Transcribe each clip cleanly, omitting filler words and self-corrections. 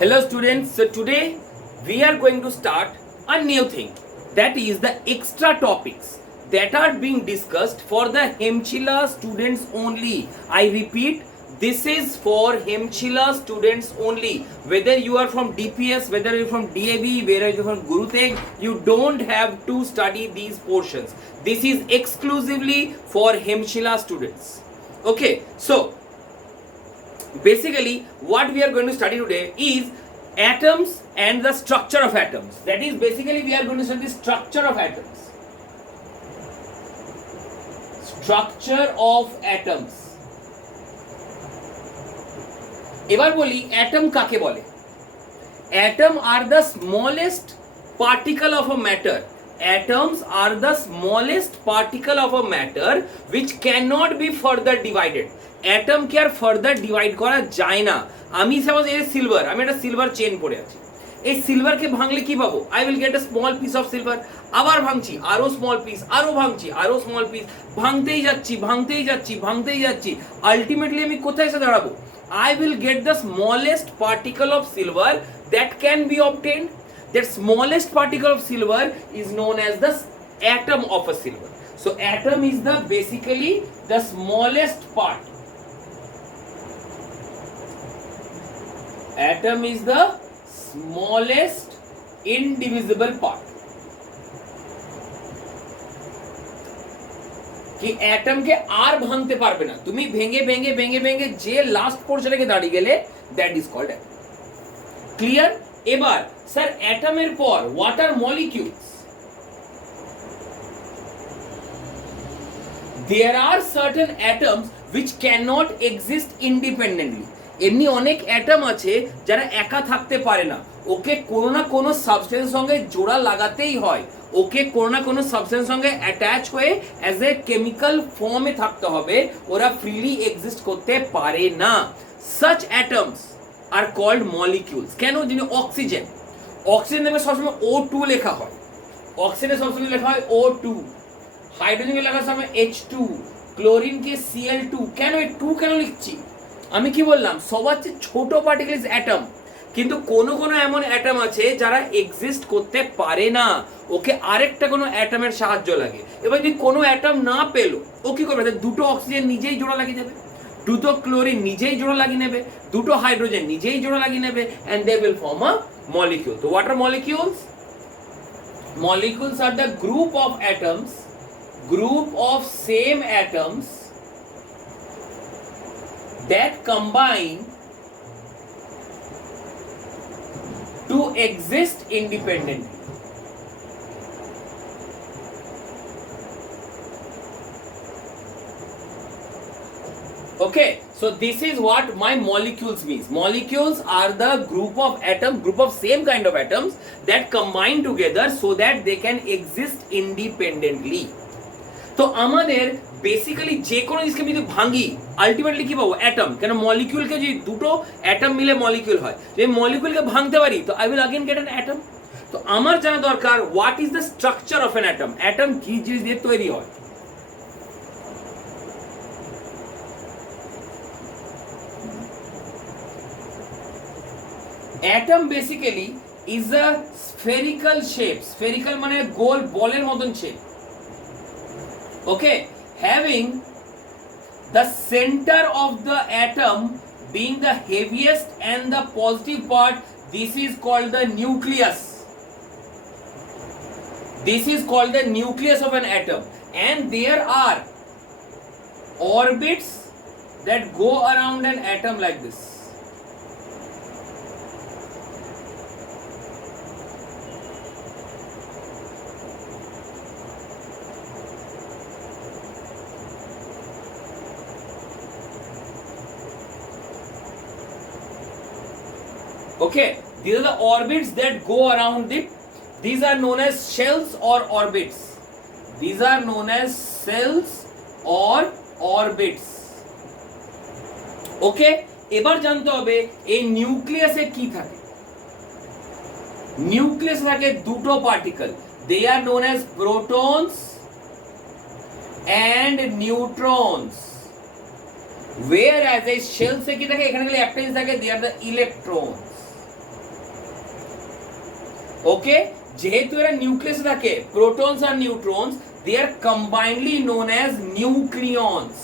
Hello students, so today we are going to start a new thing, that is the extra topics that are being discussed for the Hemchila students only. I repeat, this is for Hemchila students only. Whether you are from DPS, whether you are from DAV, whether you are from Guru Tegh, you don't have to study these portions. This is exclusively for Hemchila students. Okay, so basically what we are going to study today is atoms and the structure of atoms. That is, basically we are going to study the structure of atoms. Structure of atoms. এবার বলি atom কাকে বলে? Atom are the smallest particle of a matter. Atoms are the smallest particle of a matter which cannot be further divided. Atom K R further divide করা যায় না। আমি suppose এই silver, আমি একটা সিলভার চেন পরে আছি। এই সিলভারকে ভাঙলে কি পাবো? I will get a small piece of silver. আবার ভাঙছি, আরো স্মল পিস, আরো ভাঙছি, আরো স্মল পিস, ভাঙতেই যাচ্ছি, ভাঙতেই যাচ্ছি, ভাঙতেই যাচ্ছি। আলটিমেটলি আমি কোথায় এসে দাঁড়াবো? I will get the smallest particle of silver that can be obtained. That smallest particle of silver is known as the atom of a silver. So atom is the basically the smallest part. Atom is the smallest indivisible part. कि atom के আর ভাঙতে পারবে না, তুমি ভেঙে ভেঙে ভেঙে ভেঙে যে লাস্ট পোরশনে গিয়ে দাঁড়িয়ে গেলে, that is called atom. Clear? এবার স্যার অ্যাটমের পর what are molecules? There are certain atoms which cannot exist independently. এমনি অনেক অ্যাটম আছে যারা একা থাকতে পারে না, ওকে কোনো না কোনো সাবস্টেন্সের সঙ্গে জোড়া লাগাতেই হয়, ওকে কোনো না কোনো সাবস্টেন্সের সঙ্গে অ্যাটাচ হয়ে অ্যাজ এ কেমিক্যাল ফর্মে থাকতে হবে, ওরা ফ্রিলি এক্সিস্ট করতে পারে না। such atoms are called molecules. কেন? যিনি অক্সিজেন, অক্সিজেন নেমে সবসময় O2 লেখা হয়, অক্সিজেনে সবসময় লেখা হয় O2, হাইড্রোজেনকে লেখা সময় H2, ক্লোরিনকে Cl2। কেন এই 2 কেন লিখছি? আমি কি বললাম? সবার চেয়ে ছোট পার্টিকেল ইজ অ্যাটম, কিন্তু কোনো কোনো এমন অ্যাটম আছে যারা এক্সিস্ট করতে পারে না, ওকে আরেকটা কোনো অ্যাটমের সাহায্য লাগে। এবার যদি কোনো অ্যাটম না পেলো, ও কি করবে? দুটো অক্সিজেন নিজেই জোড়া লাগিয়ে দেবে, দুটো ক্লোরিন নিজেই জোড়া লাগিয়ে নেবে, দুটো হাইড্রোজেন নিজেই জোড়া লাগিয়ে নেবে, and they will form a molecule. So what are molecules? Molecules are the group of atoms, group of same atoms that combine to exist independently. Okay, so this is what my molecules means. Molecules are the group of atoms, group of same kind of atoms that combine together so that they can exist independently. তো আমাদের basically যে কোনো জিনিসকে যদি ভাঙি ultimately কি পাবো? Atom. কেন? মলিকিউলকে যদি দুটো অ্যাটম মিলে মলিকিউল হয়, যদি মলিকিউলকে ভাঙতে পারি তো I will again get an atom. তো আমার জানা দরকার what is the structure of an atom. Atom কি জিনিস দিয়ে তৈরি হয়? Atom basically is a spherical shape. Spherical মানে গোল বলের মতন shape. Okay, having the center of the atom being the heaviest and the positive part, this is called the nucleus. This is called the nucleus of an atom, and there are orbits that go around an atom like this. Okay, these are the orbits that go around it. These are known as shells or orbits. These are known as shells or orbits. Okay, এবার জানতে হবে এই নিউক্লিয়াসে কি থাকে। নিউক্লিয়াসে থাকে দুটো particle, they are known as protons and neutrons. whereas এই shell সে কি থাকে, এখানে খালি একটা জিনিস থাকে, they are the electrons. ওকে, যেহেতু এরা নিউক্লিয়াসে থাকে, প্রোটনস আর neutrons, they are combinedly known as nucleons.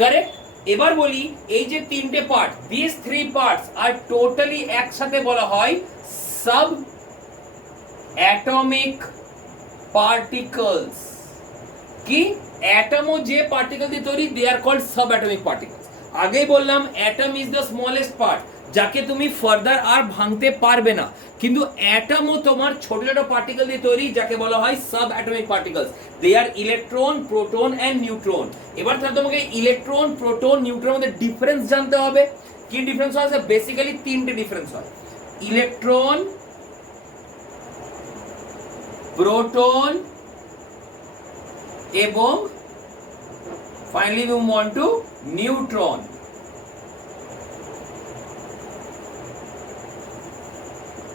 Correct. এবার বলি এই যে তিনটে part, this three parts are totally একসাথে বলা হয় সাব অ্যাটমিক পার্টিকলস। কি অ্যাটমও যে পার্টিকেল দিয়ে তৈরি, they are called sub atomic particles. আগেই বললাম atom is the smallest part, যাকে তুমি ফার্দার আর ভাঙতে পারবে না, কিন্তু অ্যাটমও তোমার ছোট ছোট পার্টিকেল দিয়ে তৈরি, যাকে বলা হয় sub atomic particles. They are electron, proton and neutron. এবার তাহলে তোমাকে ইলেকট্রন, প্রোটন, নিউট্রনের মধ্যে ডিফারেন্স জানতে হবে। কি ডিফারেন্স হয়? বেসিক্যালি তিনটে ডিফারেন্স হয়, ইলেকট্রন, প্রোটন এবং finally we move on to neutron.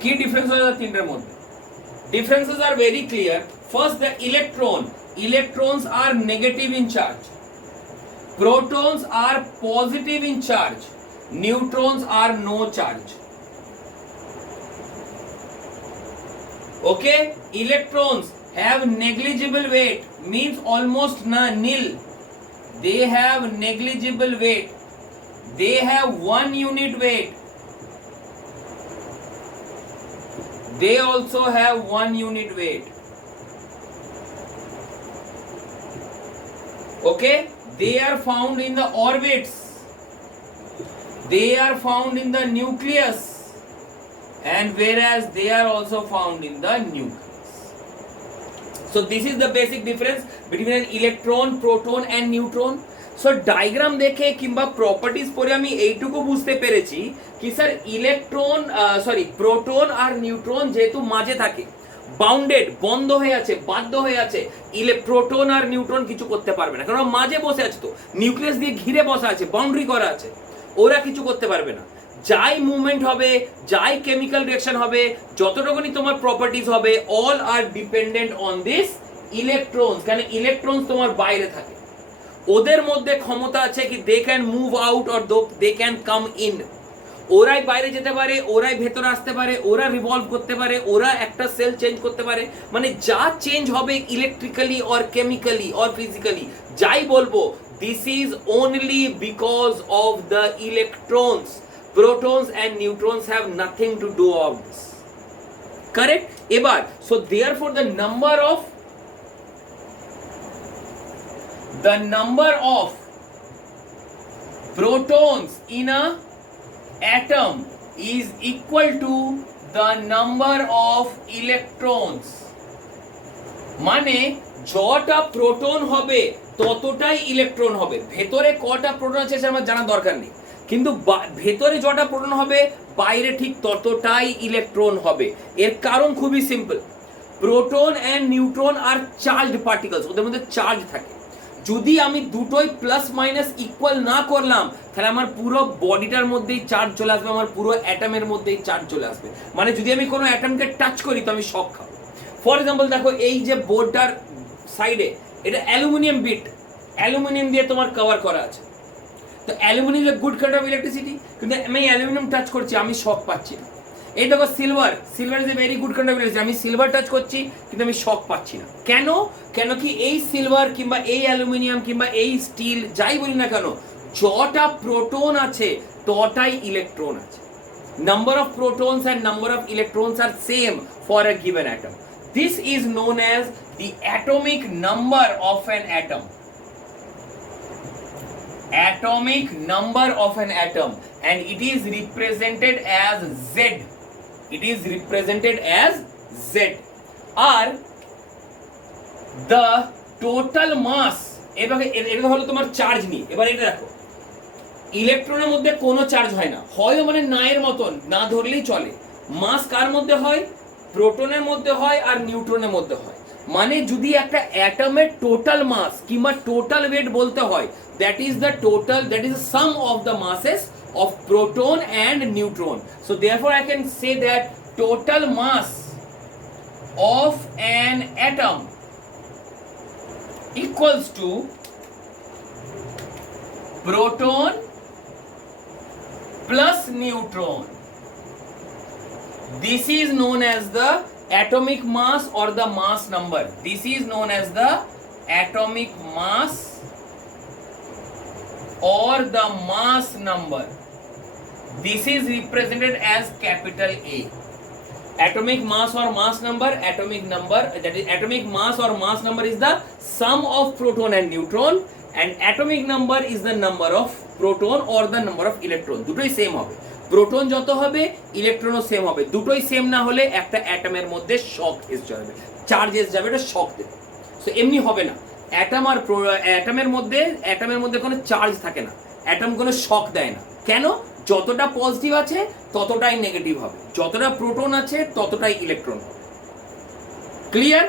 কি ডিফারেন্স হয় তিনটার মধ্যে? Differences are very clear. First, the electron. Electrons are negative in charge. Protons are positive in charge. Neutrons are no charge. Okay? Electrons have negligible weight, means almost nil. They have negligible weight. They have 1 unit weight. They also have 1 unit weight. Okay, they are found in the orbits. They are found in the nucleus, and whereas they are also found in the nucleus. So this is the basic difference between an electron, proton and neutron. So diagram দেখে কিংবা properties পড়ে আমি এইটুকু বুঝতে পেরেছি কি sir, electron proton আর neutron যেহেতু মাঝে থাকে, বাউন্ডেড, বন্ধ হয়ে আছে, বাধ্য হয়ে আছে, প্রোটন আর নিউট্রন কিছু করতে পারবে না, কারণ মাঝে বসে আছে, তো নিউক্লিয়াস দিয়ে ঘিরে বসা আছে, বাউন্ডারি করা আছে, ওরা কিছু করতে পারবে না। যাই মুভমেন্ট হবে, যাই কেমিক্যাল রিঅ্যাকশন হবে, যতটুকুনি তোমার প্রপার্টিজ হবে, all are dependent on this electrons. কেন ইলেকট্রনস তোমার বাইরে থাকে, ওদের মধ্যে ক্ষমতা আছে কি they can move out or they can come in. ওরাই বাইরে যেতে পারে, ওরাই ভেতরে আসতে পারে, ওরা রিভলভ করতে পারে, ওরা একটা সেল চেঞ্জ করতে পারে, মানে যা চেঞ্জ হবে electrically or chemically or physically, যাই বলবো, this is only because of the electrons. Protons and neutrons have nothing to do of this. Correct. এবার so therefore the number of protons in a atom is equal to the number of electrons. মানে যতটা proton হবে ততটাই electron হবে। ভেতরে কটা proton আছে সেটা আমার জানার দরকার নেই, কিন্তু ভেতরে যতটা প্রোটন হবে বাইরে ঠিক ততটাই ইলেকট্রন হবে। এর কারণ খুবই simple, proton and neutron are charged particles, ওদের মধ্যে চার্জ থাকে। যদি আমি দুটোই প্লাস মাইনাস ইকুয়াল না করলাম, তাহলে আমার পুরো বডিটার মধ্যেই চার্জ চলে আসবে, আমার পুরো অ্যাটমের মধ্যেই চার্জ চলে আসবে। মানে যদি আমি কোনো অ্যাটমকে টাচ করি তো আমি শক খাবো। ফর এক্সাম্পল দেখো, এই যে বোর্ডটার সাইডে এটা অ্যালুমিনিয়াম বিট, অ্যালুমিনিয়াম দিয়ে তোমার কভার করা আছে, তো aluminium is a good kind of electricity, কিন্তু আমি অ্যালুমিনিয়াম টাচ করছি, আমি শক পাচ্ছি না। এই দেখো silver, silver is a very good kind of electricity, আমি সিলভার টাচ করছি কিন্তু আমি শক পাচ্ছি না। কেন? কেন কি এই সিলভার কিংবা এই অ্যালুমিনিয়াম কিংবা এই স্টিল যাই বলি না কেন, যটা প্রোটন আছে তটাই ইলেকট্রন আছে। Number of protons and number of electrons are same for a given atom. This is known as the atomic number of an atom. Atomic number of an atom, and it is represented as Z. It is represented as Z. Or the total mass, এটা হলো তোমার charge নিয়ে। এবার এটা দেখো, ইলেকট্রনের মধ্যে কোনো চার্জ হয় না, হয় মানে না এর মতন, না ধরলেই চলে। মাস কার মধ্যে হয়? প্রোটনের মধ্যে হয় আর নিউট্রনের মধ্যে হয়। মানে যদি একটা অ্যাটমের টোটাল মাস কিংবা টোটাল ওয়েট বলতে হয়, that is the sum of the masses of proton and neutron. So therefore I can say that total mass of an atom equals to proton plus neutron. This is known as the atomic mass or the mass number. This is known as the atomic mass or the mass number. This is represented as capital A. Atomic mass or mass number, that is atomic mass or mass number is the sum of proton and neutron, and atomic number is the number of proton or the number of electron. দুটোই same হবে, proton যত হবে ইলেকট্রনও same হবে। দুটোই same না হলে একটা অ্যাটমের মধ্যে শক এসে যাবে, চার্জ এসে যাবে, এটা শক দেবে। সো এমনি হবে না, অ্যাটম আর অ্যাটমের মধ্যে কোনো চার্জ থাকে না, অ্যাটম কোনো শক দেয় না। কেন? যতটা পজিটিভ আছে ততটাই নেগেটিভ হবে, যতটা প্রোটন আছে ততটাই ইলেকট্রন হবে। ক্লিয়ার?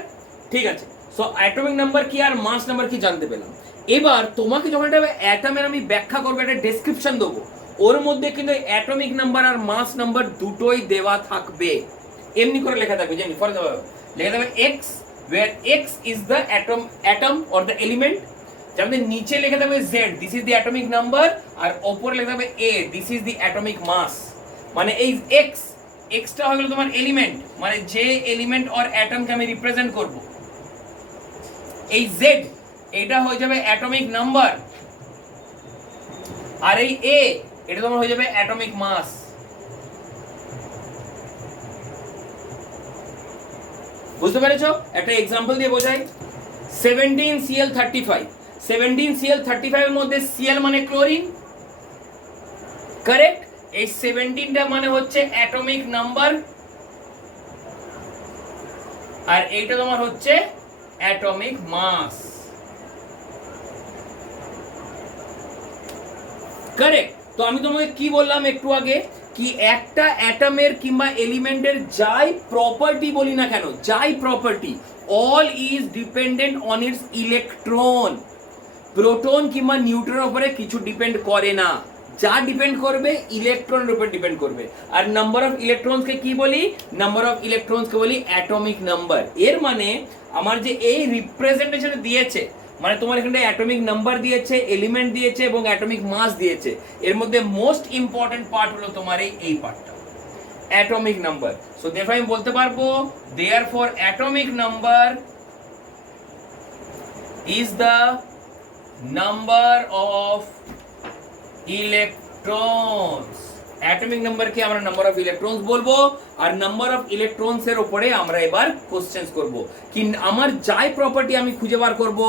ঠিক আছে। সো অ্যাটমিক নাম্বার কি আর মাস নাম্বার কি জানতে পেলাম। এবার তোমাকে যখন একটা অ্যাটমের আমি ব্যাখ্যা করবো, একটা ডেসক্রিপশন দেবো, ওর মধ্যে কিন্তু অ্যাটমিক নাম্বার আর মাস নাম্বার দুটোই দেওয়া থাকবে। এমনি করে লেখা থাকবে, জানি ফর লেখা থাকবে x, where x is the atom or the element, যেমন নিচে লেখা থাকবে z, this is the atomic number, আর উপরে লেখা থাকবে a, this is the atomic mass। মানে এই x টা হলো তোমার এলিমেন্ট, মানে যে এলিমেন্ট অর অ্যাটমকে আমি রিপ্রেজেন্ট করব। এই z এটা হয়ে যাবে অ্যাটমিক নাম্বার, আর এই a এটা তোমার হয়ে যাবে অ্যাটমিক মাস। বুঝতে পেরেছো? একটা এক্সাম্পল দিয়ে বোঝাই। 17Cl35, 17Cl35 এর মধ্যে Cl মানে ক্লোরিন, কারেক্ট? এই 17টা মানে হচ্ছে অ্যাটমিক নাম্বার, আর এইটা তোমার হচ্ছে অ্যাটমিক মাস। কারেক্ট? তো আমি তোমাকে কি বললাম একটু আগে, কি একটা অ্যাটমের কিংবা এলিমেন্টের যাই প্রপার্টি বলি না কেন, যাই property, all is dependent on it's electron. Proton কিংবা নিউট্রনের উপরে কিছু ডিপেন্ড করে না, যা ডিপেন্ড করবে ইলেকট্রনের উপর ডিপেন্ড করবে। আর নাম্বার অফ ইলেকট্রনসকে কি বলি? নাম্বার অফ ইলেকট্রনসকে বলি অ্যাটমিক নাম্বার। এর মানে আমার যে এই রিপ্রেজেন্টেশন দিয়েছে, মানে তোমার এখানে অ্যাটমিক নাম্বার দিয়েছে, এলিমেন্ট দিয়েছে এবং অ্যাটমিক মাস দিয়েছে, এর মধ্যে মোস্ট ইম্পর্টেন্ট পার্ট হলো তোমার এই পার্টটা, অ্যাটমিক নাম্বার। সো দেয়ারফর আমি বলতে পারবো, therefore atomic number is the number of electrons. Atomic নাম্বারকে আমরা নাম্বার অফ ইলেকট্রনস বলবো, আর নাম্বার অফ ইলেকট্রনস এর উপরে আমরা এবার কোশ্চেনস করব, কি আমার যাই প্রপার্টি আমি খুঁজে বার করব,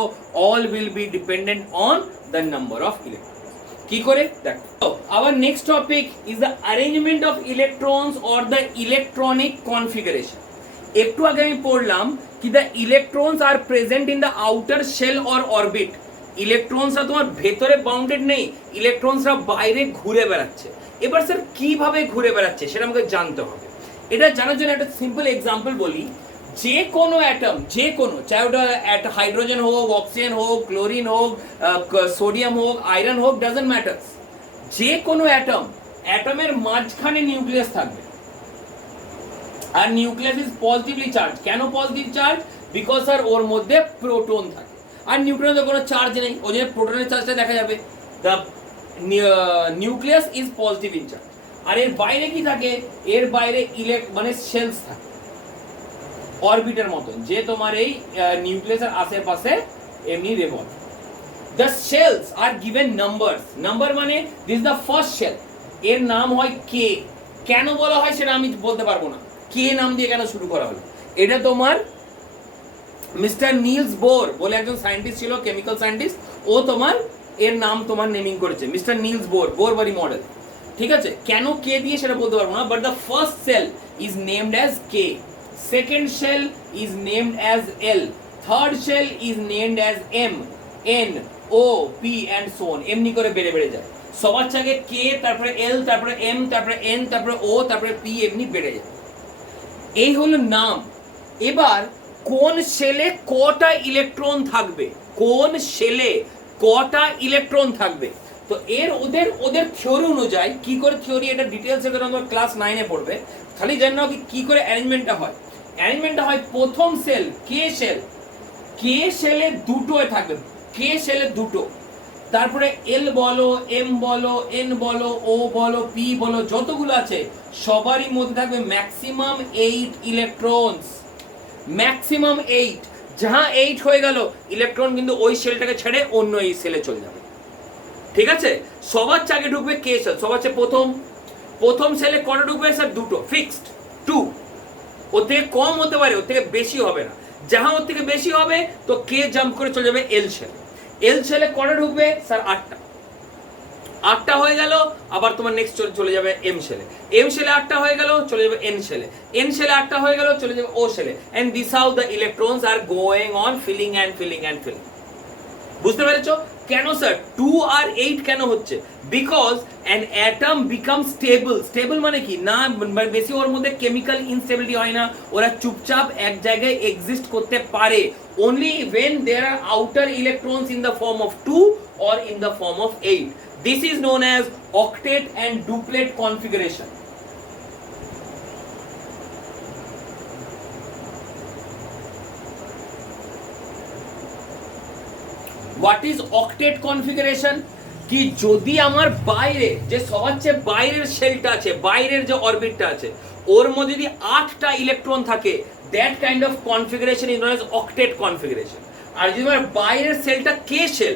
all will be dependent on the number of electrons. কি করে দেখো, our next topic is the arrangement of electrons or the electronic configuration. একটু আগে আমি পড়লাম কি the electrons are present in the outer shell or orbit. ইলেকট্রনসরা তোমার ভেতরে বাউন্ডেড নেই, ইলেকট্রনসরা বাইরে ঘুরে বেড়াচ্ছে। এবার স্যার কিভাবে ঘুরে বেড়াচ্ছে সেটা আমাকে জানতে হবে। এটা জানার জন্য একটা সিম্পল এক্সাম্পল বলি। যে কোনো অ্যাটম, যে কোনো, চাहे ওটা হাইড্রোজেন হোক, অক্সিজেন হোক, ক্লোরিন হোক, সোডিয়াম হোক, আয়রন হোক, ডাজন্ট ম্যাটার, যে কোনো অ্যাটমের মাঝখানে নিউক্লিয়াস থাকবে, আর নিউক্লিয়াস ইজ পজিটিভলি চার্জ। কেন পজিটিভ চার্জ? বিকজ স্যার ওর মধ্যে প্রোটন থাকে, আর নিউট্রনের কোনো চার্জ নেই, ওই জন্য প্রোটনের চার্জটা দেখা যাবে। The nucleus is positive in charge. আর এর বাইরে কি থাকে? এর বাইরে মানে শেলস থাকে, অরবিটের মতন, যে তোমার এই নিউক্লিয়াসের আশেপাশে এমনি revolve. The shells are given numbers. Number মানে দিস দ্য ফার্স্ট শেল, এর নাম হয় কে। কেন বলা হয় সেটা আমি বলতে পারবো না, কে নাম দিয়ে কেন শুরু করা হলো। এটা তোমার মিস্টার নিলস বোর বলে একজন সায়েন্টিস্ট ছিল, কেমিক্যাল সায়েন্টিস্ট, ও তোমার এর নাম তোমার নেমিং করেছে, মিস্টার নিলস বোর, বোরবারি মডেল। ঠিক আছে, কেন কে দিয়ে সেটা বলতে পারবো না, but the first shell is named as K, second shell is named as L, third shell is named as M, N, O, P and so on. এমনি করে বেড়ে বেড়ে যায়, সবার আগে কে, তারপরে এল, তারপরে এম, তারপরে এন, তারপরে ও, তারপরে পি, এমনি বেড়ে যায়। এই হলো নাম। এবার কোন সেলে কটা ইলেকট্রন থাকবে, কোন সেলে কটা ইলেকট্রন থাকবে, তো এর ওদের থিওরি অনুযায়ী, কি করে থিওরি, এটা ডিটেইলসে তোমরা ক্লাস 9 এ পড়বে, খালি জানো কি করে অ্যারেঞ্জমেন্টটা হয়। অ্যারেঞ্জমেন্টটা হয় প্রথম সেল কে সেলে দুটো থাকবে, কে সেলে দুটো, তারপরে এল বলো, এম বলো, এন বলো, ও বলো, পি বলো, যতগুলো আছে সবারই মধ্যে থাকবে ম্যাক্সিমাম 8 ইলেকট্রনস, ম্যাক্সিমাম 8। যাহা 8 হয়ে গেল, ইলেকট্রন কিন্তু ওই সেলটাকে ছেড়ে অন্য এই সেলে চলে যাবে। ঠিক আছে, সবার আগে ঢুকবে কে সেল, সবার চেয়ে প্রথম সেলে কটা ঢুকবে স্যার? দুটো, ফিক্সড 2। ওর থেকে কম হতে পারে, ওর থেকে বেশি হবে না। যাহা ওর থেকে বেশি হবে তো কে জাম্প করে চলে যাবে এল সেলে। এল সেলে কটা ঢুকবে স্যার? 8টা। 8টা হয়ে গেল, আবার তোমার নেক্সট চলে যাবে এম সেলে। এম সেলে 8টা হয়ে গেল, চলে যাবে এন সেলে। এন সেলে 8টা হয়ে গেল, চলে যাবে ও সেলে। And this how the electrons are going on filling and filling and filling. বুঝতে পেরেছো কেন স্যার 2 আর 8 কেন হচ্ছে? Because an atom become stable. Stable মানে কি না, বেশি ওর মধ্যে কেমিক্যাল ইনস্টেবিলিটি হয় না, ওরা চুপচাপ এক জায়গায় এক্সিস্ট করতে পারে only when there are outer electrons in the form of 2 or in the form of 8. This is known as octet and duplet configuration. What is octet configuration? কি যদি আমার বাইরে যে সবার চেয়ে বাইরের শেলটা আছে, বাইরের যে অরবিটটা আছে, ওর মধ্যে যদি 8টা ইলেকট্রন থাকে, that kind of configuration is known as octet configuration. আর যদি আমার বাইরের সেলটা কে সেল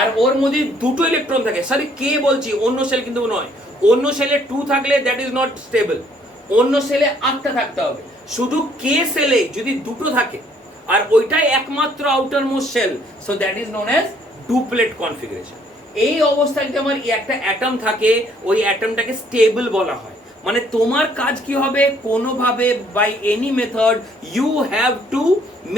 আর ওর মধ্যে দুটো ইলেকট্রন থাকে, সরি কে বলছি, অন্য সেল কিন্তু নয়, অন্য সেলে 2 থাকলে দ্যাট ইজ নট স্টেবল, অন্য সেলে 8টা থাকতে হবে। শুধু কে সেলে যদি দুটো থাকে আর ওইটাই একমাত্র outer most shell, so that is known as duplet configuration. এই অবস্থায় যদি আমার একটা অ্যাটম থাকে, ওই অ্যাটমটাকে স্টেবল বলা হয়। মানে তোমার কাজ কি হবে, কোনোভাবে by any method you have to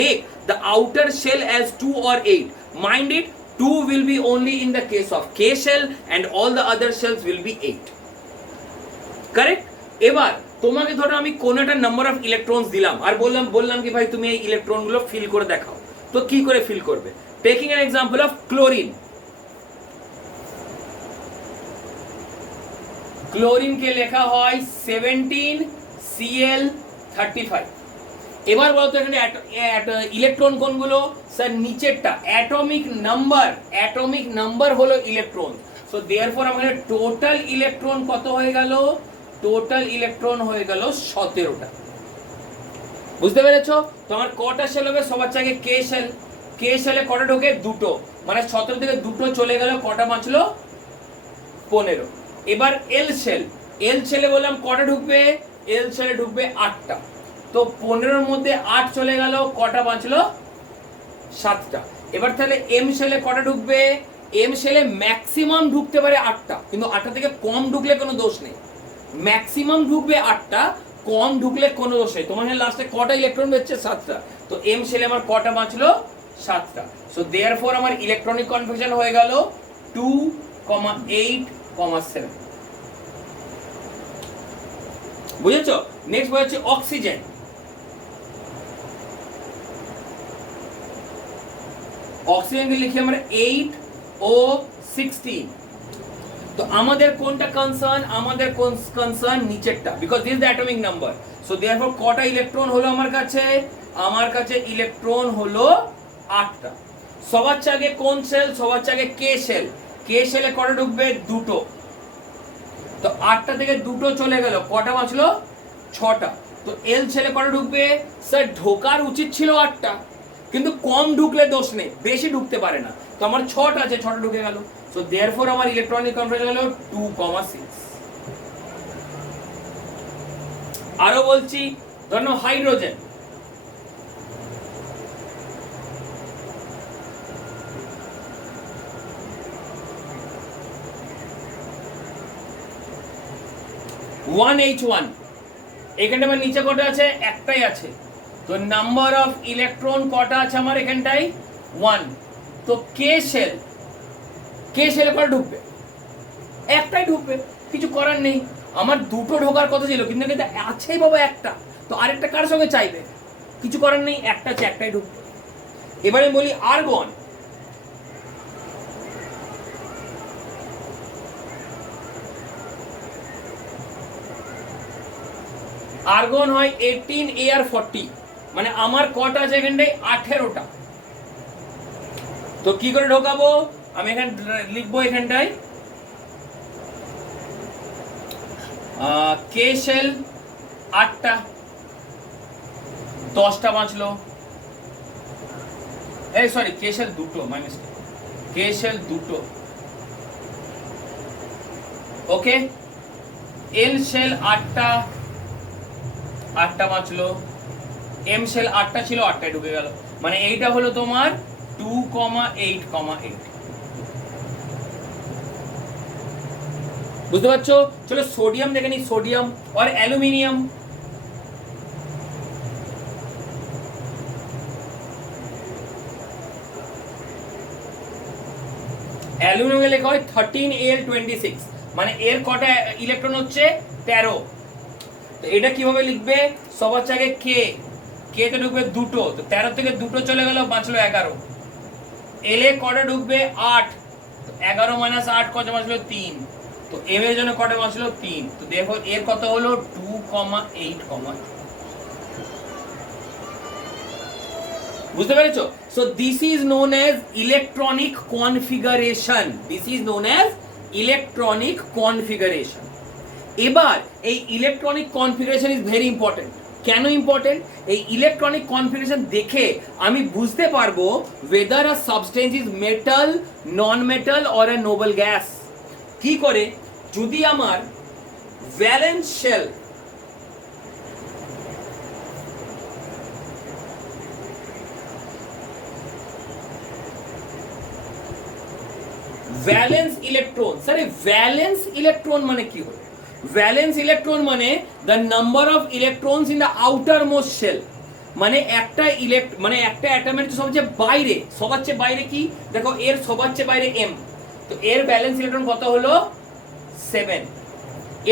make the outer shell as 2 or 8। Mind it, 2 will be only in the case of K shell and all the other shells will be 8. Correct? এবার তোমাকে ধরো আমি কোন একটা number of electrons দিলাম আর বললাম কি ভাই তুমি এই ইলেকট্রনগুলো ফিল করে দেখাও। তো কি করে ফিল করবে? Taking an example of chlorine. Chlorine কে লেখা হয় 17Cl35। এবার বলতো এখানে ইলেকট্রন কোনগুলো স্যার? নিচেরটা অ্যাটমিক নাম্বার হলো ইলেকট্রন। সো देयरफॉर আমাদের টোটাল ইলেকট্রন কত হয়ে গেল? টোটাল ইলেকট্রন হয়ে গেল 17টা। বুঝতে পেরেছো? তোমার কটা সেল হবে? সবার আগে কে সেল। কে সেলে কটা ঢোকে? দুটো, মানে 17 থেকে দুটো চলে গেল, কটা বাঁচলো? 15। এবার এল সেল, এল সেলে বললাম কটা ঢুকবে? এল সেলে ঢুকবে 8টা। তো 15-এর মধ্যে 8 চলে গেল, কটা বাঁচলো? 7টা। এবার তাহলে এম সেলে কটা ঢুকবে? এম সেলে ম্যাক্সিমাম ঢুকতে পারে 8টা, কিন্তু 8টা থেকে কম ঢুকলে কোনো দোষ নেই। ম্যাক্সিমাম ঢুকবে 8টা, কম ঢুকলে কোনো দোষ নেই। তোমার লাস্টে কটা ইলেকট্রন বেঁচছে? 7টা। তো এম সেলে আমার কটা বাঁচলো? 7টা। সো देयरफॉर আমার ইলেকট্রনিক কনফিগারেশন হয়ে গেল 2, 8, 7। বুঝেছো? নেক্সট বলা হচ্ছে অক্সিজেন। অক্সিজেনকে লিখি আমরা 8O16। তো আমাদের কোনটা কনসার্ন? আমাদের কনসার্ন নিচেরটা, because this the atomic number. So therefore কটা ইলেকট্রন হলো আমার কাছে? আমার কাছে ইলেকট্রন হলো 8টা। সবার আগে কোন সেল? সবার আগে কে সেল। কে সেলে কটা ঢুকবে? দুটো। তো 8টা থেকে দুটো চলে গেল, কটা বাঁচলো? 6টা। তো এল সেলে কটা ঢুকবে? স্যার ঢোকার উচিত ছিল 8টা, কিন্তু কম ঢুকলে দোষ নেই, বেশি ঢুকতে পারে না। তো আমার 6টা আছে, 6টা ঢুকে গেল। সো देयरफॉर আমার ইলেকট্রনিক কনফিগারেশন হলো 2,6। আরো বলছি, ধরো হাইড্রোজেন।1H1। এখানটা আমার নিচে কটা আছে? একটাই আছে। তো নাম্বার অফ ইলেকট্রন কটা আছে আমার এখানটাই? 1। তো কে সেল, কে সেলে কটা ঢুকবে? একটাই ঢুকবে, কিছু করার নেই। আমার দুটো ঢোকার কথা ছিল, কিন্তু আছেই বাবা একটা, তো আরেকটা কার সঙ্গে চাইবে? কিছু করার নেই, একটা আছে, একটাই ঢুকবে। এবারে বলি আর্গন। আর্গন হয় 18Ar40, মানে আমার কটা আছে এখানটায়? 18টা। তো কি করে ঢোকাবো? আমি এখানে লিখবো এখানটায় কে শেল 8টা, 10টা বাঁচলো, এই সরি কে শেল 2টো, মাই মিস্টেক, কে শেল 2টো, ওকে। এল শেল 8টা, 8টা বাঁচলো, এম শেল 8টা ছিল, 8টায় ঢুকে গেল, মানে এইটা হলো তোমার 2,8,8। বুঝতে পারছো? চলো সোডিয়াম দেখে নি, সোডিয়াম আর অ্যালুমিনিয়াম। অ্যালুমিনিয়ামে লেখা হয় 13Al26, মানে এর কটা ইলেকট্রন হচ্ছে 13। তো এটা কিভাবে লিখবে? সবার আগে কে, কে তে ঢুকবে 2টো, তো 13 থেকে 2টো চলে গেল, বাঁচলো 11। এল এ কটা ঢুকবে 8, তো 11 - 8 কত বাঁচলো 3, তো এম এর জন্য কটা বাঁচলো 3, তো দেখো এর কত হলো 2,8,8। বুঝতে পেরেছো? So this is known as electronic configuration, this is known as electronic configuration. এবার এই electronic configuration is very important. কেন ইম্পর্টেন্ট? এই ইলেকট্রনিক কনফিগারেশন দেখে আমি বুঝতে পারবো whether a substance is metal, non-metal or a noble gas। কি করে? যদি আমার valence shell valence electron, sir valence electron মানে কি হলো? ভ্যালেন্স ইলেকট্রন মানে the number of electrons in the outermost shell, মানে একটা মানে একটা অ্যাটমের সবচেয়ে বাইরে, সবার চেয়ে বাইরে কি দেখো, এর সবার চেয়ে বাইরে এম, তো এর ব্যালেন্স ইলেকট্রন কত হলো 7,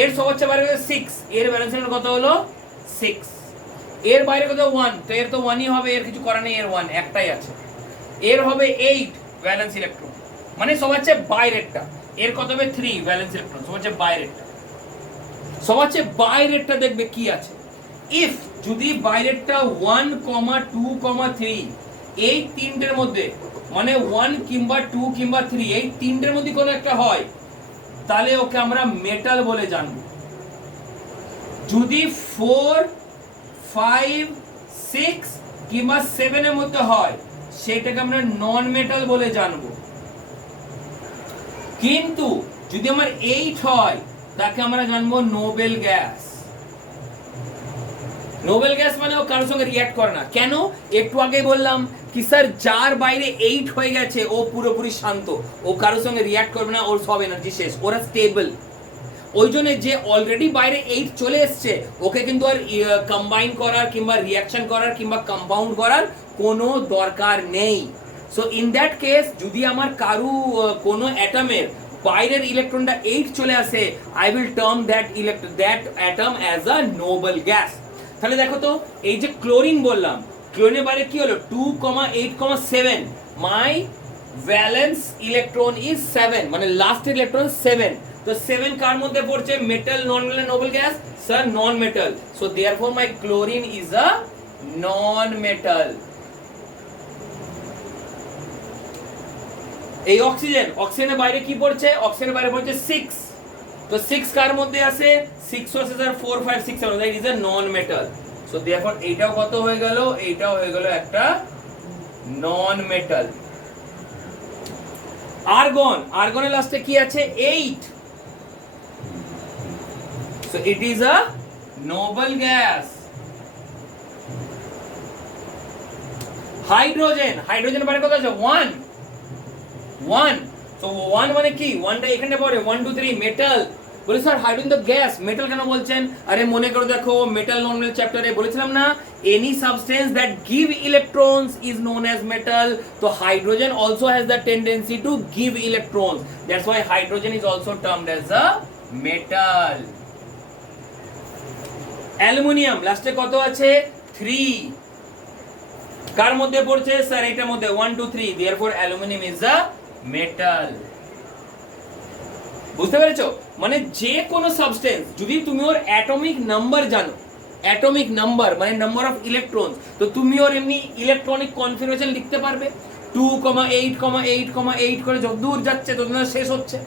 এর সবার চেয়ে বাইরে 6, এর ব্যালেন্স ইলেকট্রন কত হলো 6, এর বাইরে কত 1, তো এর তো 1ই হবে, এর কিছু করার নেই, এর 1 একটাই আছে। এর হবে 8 ব্যালেন্স ইলেকট্রন, মানে সবার চেয়ে বাইরেরটা, এর কত হবে 3 ভ্যালেন্স ইলেকট্রন, সবার চেয়ে বাইরেরটা। সবার চেয়ে বাইরেরটা দেখবে কি আছে, ইফ যদি বাইরেরটা 1, 2, 3 এই তিনটের মধ্যে, মানে 1 কিংবা 2 কিংবা 3 এই তিনটের মধ্যে কোনো একটা হয়, তাহলে ওকে আমরা মেটাল বলে জানবো। যদি 4, 5, 6 কিংবা 7 এর মধ্যে হয়, সেটাকে আমরা নন মেটাল বলে জানবো। কিন্তু যদি আমার 8 হয়, তাকে আমরা জানবো নোবেল গ্যাস। নোবেল গ্যাস মানে ও কারোর সঙ্গে রিঅ্যাক্ট করে না। কেন? একটু আগে বললাম কি স্যার, যার বাইরে 8 হয়ে গেছে ও পুরোপুরি শান্ত, ও কারোর সঙ্গে রিঅ্যাক্ট করবে না, ওর সব এনার্জি শেষ, ওরা স্টেবল। ওই জন্য যে অলরেডি বাইরে 8 চলে এসছে, ওকে কিন্তু আর কম্বাইন করার কিংবা রিঅ্যাকশন করার কিংবা কম্পাউন্ড করার কোনো দরকার নেই। সো ইন দ্যাট কেস যদি আমার কোনো অ্যাটমের বাইরের ইলেকট্রনটা 8 চলে আসে, I will term that atom as a Nobel gas. তাহলে দেখো তো, এই যে ক্লোরিন বললাম, ক্লোরিনের বাইরে কি হলো 2,8,7, মাই ভ্যালেন্স ইলেকট্রন ইজ 7, মানে লাস্ট ইলেকট্রন 7, তো 7 কার মধ্যে পড়ছে? Metal, non metal, Nobel gas, sir non metal, so therefore my chlorine is a non metal. এই অক্সিজেন, অক্সিজেনের বাইরে কি পড়ছে? অক্সিজেনের বাইরে পড়ছে 6, তো 6 কার মধ্যে আছে? 6 আছে sir 4, 5, 6, 7, that is a non metal, so therefore এইটাও কত হয়ে গেল? এইটাও হয়ে গেল একটা নন মেটাল। আর্গন, আর্গনের লাস্টে কি আছে? 8, so it is a noble gas. Hydrogen, হাইড্রোজেনের বাইরে কত আছে? 1, 1, so 1 মানে কি? 1টা এখানে পড়ে, 1, 2, 3 মেটাল। বলে স্যার হাইড্রোজেন তো গ্যাস, মেটাল কেন বলছেন? আরে মনে করে দেখো, মেটাল নন মেটাল চ্যাপ্টারে বলেছিলাম না, any substance that give electrons is known as metal. তো hydrogen also has the tendency to give electrons, that's why hydrogen is also termed as a metal. Aluminium লাস্টে কত আছে? 3, কার মধ্যে পড়ছে? স্যার এটার মধ্যে 1, 2, 3, therefore aluminium is a metal. বুঝতে পেরেছো? মানে যে কোনো সাবস্টেন্স যদি তুমি ওর অ্যাটমিক নাম্বার জানো, অ্যাটমিক নাম্বার মানে নাম্বার অফ ইলেকট্রনস, তো তুমি ওর এমনি ইলেকট্রনিক কনফিগারেশন লিখতে পারবে। 2,8,8,8 করে যত দূর যাচ্ছে তত দূর শেষ হচ্ছে।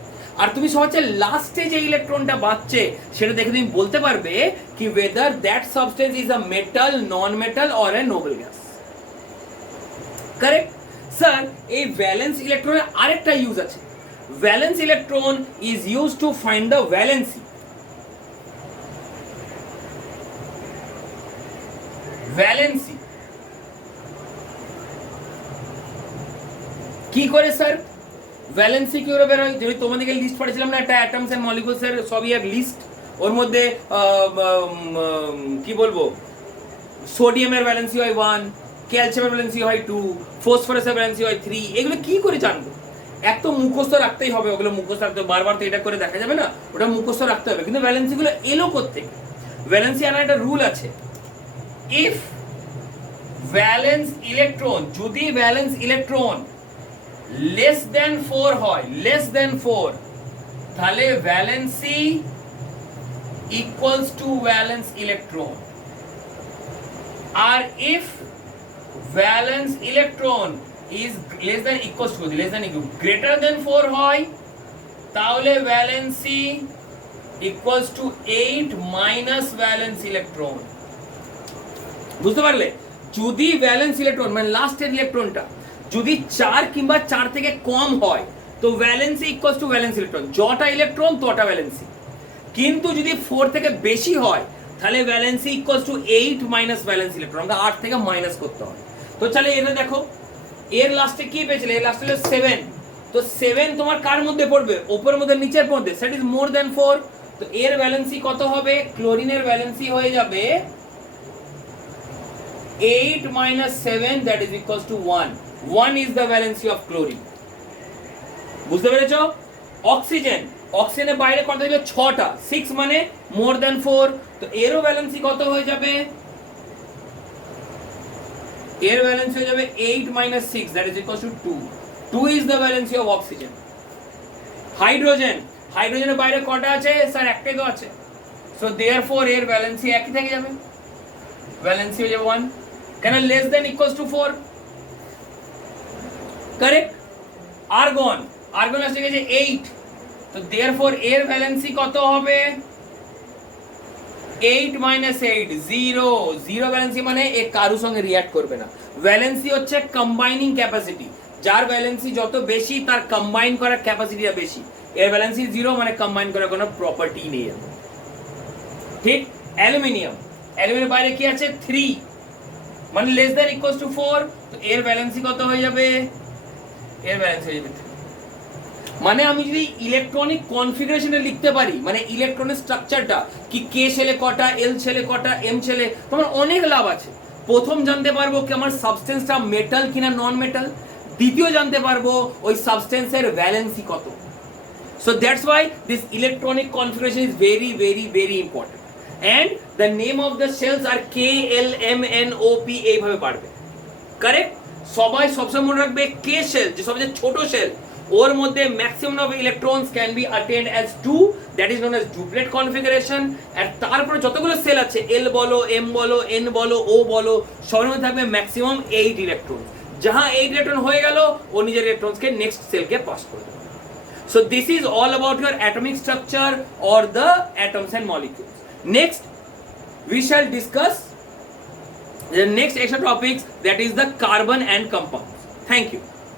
আর তুমি সহজে লাস্টে যে ইলেকট্রনটা বাঁচছে সেটা দেখে তুমি বলতে পারবে কি whether that substance is a metal, non-metal or a noble gas. Correct? Sir এই ভ্যালেন্স ইলেকট্রনের আরেকটা ইউজ আছে। Valence electron is used to find the valency. Valency কি করে স্যার? ভ্যালেন্সি কি করে বের হয়? যদি তোমাদেরকে লিস্ট পড়েছিলাম না একটা অ্যাটমস এন্ড মলিকিউলস এর সবই এক লিস্ট, ওর মধ্যে কি বলবো, সোডিয়ামের ভ্যালেন্সি হয় 1, ক্যালসিয়ামের ভ্যালেন্সি হয় 2, ফসফরাসের ভ্যালেন্সি হয় 3। এগুলো কি করে জানবো? এক তো মুখস্থ রাখতেই হবে, ওগুলো মুখস্থ রাখতে হবে, বারবার তো এটা করে দেখা যাবে না, ওটা মুখস্থ রাখতে হবে। কিন্তু ভ্যালেন্সি গুলো এলো কোত্থেকে? ভ্যালেন্সি আনার একটা রুল আছে। ইফ ভ্যালেন্স ইলেকট্রন, যদি ভ্যালেন্স ইলেকট্রন লেস দেন 4 হয়, লেস দেন 4, তাহলে valency equals to valence electron. আর if valence electron is less than equals to, less than equal greater than 4 হয়, তাহলে valency equals to 8 minus valence electron. বুঝতে পারলে? যদি valence electron মানে লাস্টের ইলেকট্রনটা যদি 4 কিংবা 4 থেকে কম হয় তো valency equals to valence electron, যটা ইলেকট্রন তটা ভ্যালেন্সি। কিন্তু যদি 4 থেকে বেশি হয় তাহলে valency equals to 8 minus valence electron. আমরা 8 থেকে মাইনাস করতে হয়। তো চলে এটা দেখো, এর লাস্টে কি পেয়েছিলে? এর লাস্টে হলো 7। তো 7 তোমার কার মধ্যে পড়বে? উপরের মধ্যে নিচের মধ্যে, সেট ইজ মোর দ্যান 4। তো এর ভ্যালেন্সি কত হবে? ক্লোরিনের ভ্যালেন্সি হয়ে যাবে 8 minus 7, that is equals to 1. 1 is the valency of chlorine. বুঝতে পেরেছো? অক্সিজেন, অক্সিজেনের বাইরে কত হবে? 6টা, 6 মানে মোর দ্যান 4। তো এরও ভ্যালেন্সি কত হয়ে যাবে? এর ভ্যালেন্সি হয়ে যাবে 8 minus 6, that is equals to 2. 2 is the valency of oxygen. Hydrogen, হাইড্রোজেনের বাইরে কটা আছে? স্যার একটাই তো আছে। সো देयरफॉर এর ভ্যালেন্সি একই থেকে যাবে, ভ্যালেন্সি হয়ে যাবে 1। কেন? Less than equals two 4। Correct? Argon, argon আসছে গেছে 8। তো देयरफॉर এর ভ্যালেন্সি কত হবে? 8 minus 8, 0। 0 ভ্যালেন্সি মানে এ কারোর সঙ্গে রিঅ্যাক্ট করবে না। ভ্যালেন্সি হচ্ছে কম্বাইনিং ক্যাপাসিটি, যার ভ্যালেন্সি যত বেশি তার কম্বাইন করার ক্যাপাসিটিটা বেশি। এর ভ্যালেন্সি 0 মানে কম্বাইন করার কোনো প্রপার্টি নেই। ঠিক? অ্যালুমিনিয়াম, অ্যালুমিনিয়ামের বাইরে কি আছে? 3 মানে লেস দ্যান ইকুয়ালস টু 4। তো এর ভ্যালেন্সি কত হয়ে যাবে? এর ভ্যালেন্সি হয়ে যাবে 3। মানে আমি যদি ইলেকট্রনিক কনফিগারেশনে লিখতে পারি, মানে ইলেকট্রনের স্ট্রাকচারটা কি, কে শেলে কটা, এল শেলে কটা, এম শেলে, তোমার অনেক লাভ আছে। প্রথম জানতে পারবো কি আমার সাবস্টেন্সটা মেটাল কিনা নন মেটাল। দ্বিতীয় জানতে পারবো ওই সাবস্টেন্সের ভ্যালেন্সি কত। So that's why this electronic configuration is very very very important. and the name of the shells are K L M N O P, এইভাবে পারবে। কারেক্ট? সবাই সবসময় মনে রাখবে কে শেল যে সবচেয়ে ছোট শেল, ওর মধ্যে maximum of electrons can be attend as 2, that is known as duplet configuration. আর তারপরে যতগুলো সেল আছে এল বলো, এম বলো, এন বলো, ও বলো, সবার মধ্যে থাকবে ম্যাক্সিমাম 8 ইলেকট্রন। যাহা 8 ইলেকট্রন হয়ে গেল ও নিজের ইলেকট্রনসকে নেক্সট সেলকে পাস করে দেবে। So this is all about your atomic structure or the atoms and molecules. Next, we shall discuss the next extra topics, that is the carbon and compounds. Thank you.